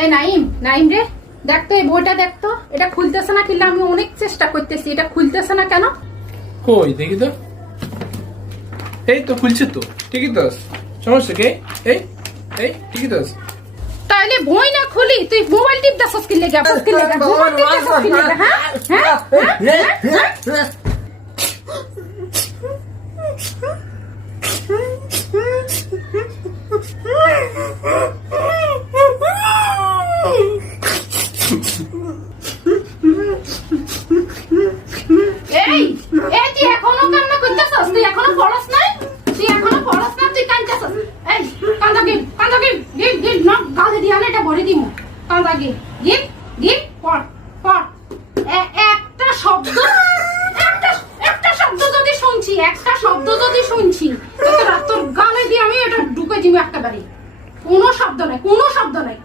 এই নাইম, নাইম রে, দেখ তো এই বইটা, দেখ তো এটা খুলতেছে না। কিনলে আমি অনেক চেষ্টা করতেছি, এটা খুলতেছে না কেন? কই দেখি তো। এই তো খুলছে তো, ঠিকই তো আছে। সমস্যা কি? এই এই ঠিকই তো আছে। তাইলে বই না খুলি তুই মোবাইল টিপতেছস কি লাগা? মোবাইল টিপতেছস কি লাগা? হ্যাঁ হ্যাঁ। এই এই তুই এখনো কান্না করতেছস? তুই এখনো পড়স নাই? তুই এখনো পড়স না? তুই কাঁদতেছস? এই কান্দা গিভ না গালে দিয়া না, এটা ভরে দিমু। কান্দা গিভ পড় পড়। একটা শব্দ যদি শুনছি তোর গালে দিয়ে আমি এটা ঢুকে দিমু একেবারে। কোনো শব্দ নাই, কোনো শব্দ নাই।